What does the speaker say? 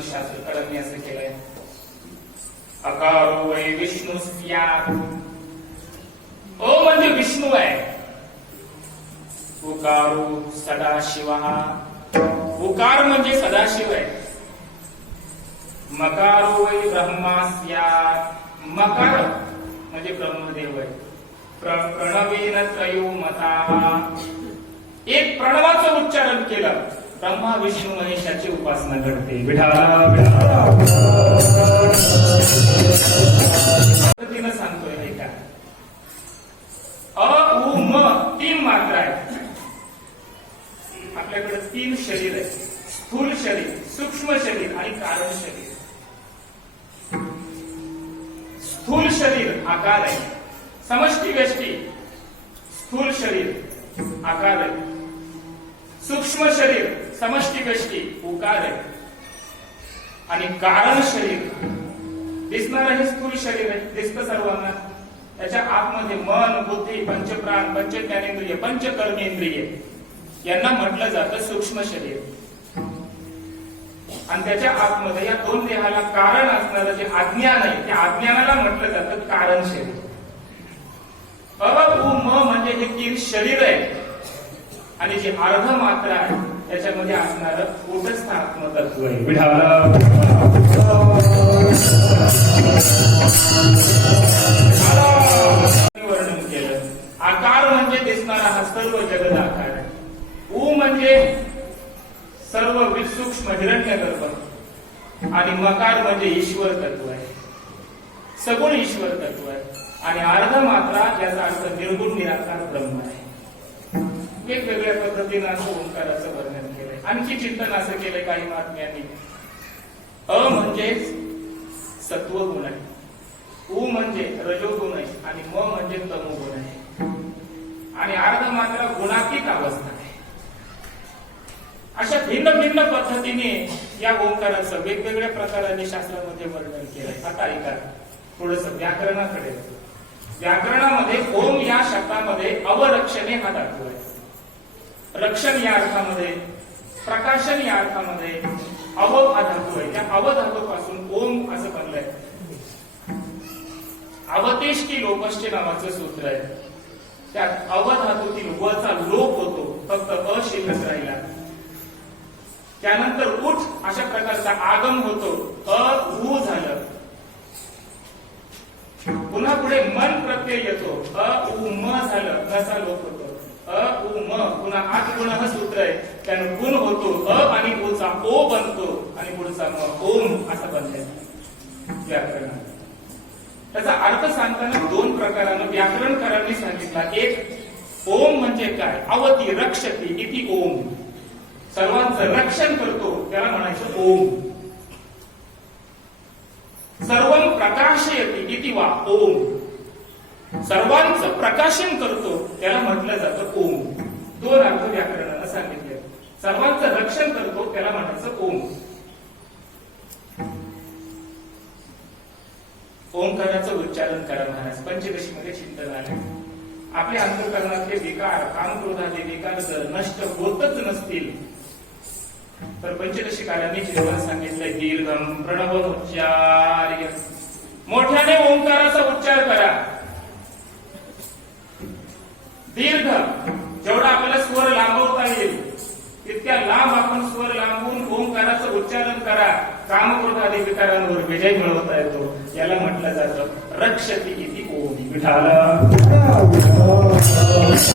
शास्त्र कडकने असं केलंय. अकारो वै विष्णू स्यात् ओ म्हणजे विष्णू आहे. उकारो सदाशिव. उकार म्हणजे सदाशिव आहे. मकारो वै ब्रह्मा स्यात मकार म्हणजे ब्रह्मदेव आहे. प्रणवेन त्रयो मता. एक प्रणवाचं उच्चारण केलं. ब्रह्मा विष्णू महेशाची उपासना घडते विठाला विठाला सांगतोय हे अ उ म तीन मात्र आहेत. आपल्याकडे तीन शरीर आहे स्थूल शरीर सूक्ष्म शरीर आणि कारण शरीर. स्थूल शरीर आकार आहे. समष्टी व्यष्टी स्थूल शरीर आकार आहे. सूक्ष्म शरीर समष्टी व्यष्टी उकार आहे. आणि कारण शरीर दिसणार हे स्थूल शरीर आहे दिसतं सर्वांना. त्याच्या आतमध्ये मन बुद्धी पंचप्राण पंच ज्ञानेंद्रिय पंच कर्मेंद्रिय यांना म्हटलं जातं सूक्ष्म शरीर. आणि त्याच्या आतमध्ये या दोन देहाला कारण असणारं जे अज्ञान आहे त्या अज्ञानाला म्हटलं जातं कारण शरीर. अ उ म म्हणजे हे तीन शरीर आहे. आणि जे अर्ध मात्रा आहे त्याच्यामध्ये असणारं कूटस्थ आत्मतत्व आहे. वर्णन केलं. आकार म्हणजे दिसणारा हा सर्व जगत आकार आहे. उ म्हणजे सर्व विसूक्ष्म हिरण्य गर्भ आणि मकार म्हणजे ईश्वर तत्व आहे. सगुण ईश्वर तत्व आहे. आणि अर्ध मात्रा याचा अर्थ निर्गुण निराकार ब्रह्म आहे. वेगवेगळ्या पद्धतीनं असं ओंकाराचं वर्णन केलंय. आणखी चिंतन असं केलंय काही महात्म्यांनी. अ म्हणजे सत्वगुण आहे. उ म्हणजे रजोगुण आहे आणि म म्हणजे तमोगुण आहे. आणि अर्ध मात्र गुणातीत अवस्था आहे. अशा भिन्न भिन्न पद्धतीने या ओंकाराचं वेगवेगळ्या प्रकाराने शास्त्रामध्ये वर्णन केलंय. आता ऐका. थोडस व्याकरणाकडे व्याकरणामध्ये ओम या शब्दामध्ये अवरक्षणे हा धातू आहे रक्षण या अर्थामध्ये प्रकाशन या अर्थामध्ये अव हा धातू आहे. त्या अव धातूपासून ओम असं बनलंय. अवतेश की लोपश्चे नावाचं सूत्र आहे. त्यात अव धातूतील वचा लोप होतो फक्त अ शिल्लक राहिला. त्यानंतर उठ अशा प्रकारचा आगम होतो अ उ झालं. पुन्हा पुढे मन प्रत्यय येतो अ उ म झालं नसा लोप होतो. पुन्हा आठ गुण हा सूत्र आहे. त्यानं गुण होतो अ आणि ओचा ओ बनतो आणि पुढचा मग ओम असा बनलंय व्याकरण. त्याचा अर्थ सांगताना दोन प्रकारानं व्याकरणकारांनी सांगितला. एक ओम म्हणजे काय? अवती रक्षती इति ओम. सर्वांचं रक्षण करतो त्याला म्हणायचं ओम. सर्व प्रकाशयती इति वा ओम. सर्वांचं प्रकाशन करतो त्याला म्हटलं जातं ओम. दोन अर्थ व्याकरणाला सांगितले सर्वांचं रक्षण करतो त्याला म्हणायचं ओम. ओंकाराचं उच्चारण करा महाराज. पंचदशीमध्ये चिंतन आले आपल्या अंतकरणातले विकार काम क्रोधाचे विकार जर नष्ट होतच नसतील तर पंचदशीकारांनी जेव्हा सांगितलंय दीर्घम प्रणव उच्चार्य मोठ्याने ओंकाराचा उच्चार करा. दीर्घ. तितक्या लांब आपण स्वर लांबून ओंकाराचं उच्चारण करा. कामक्रोधादी विकारांवर विजय मिळवता येतो. याला म्हटलं जातं रक्षती किती ओम विठाला.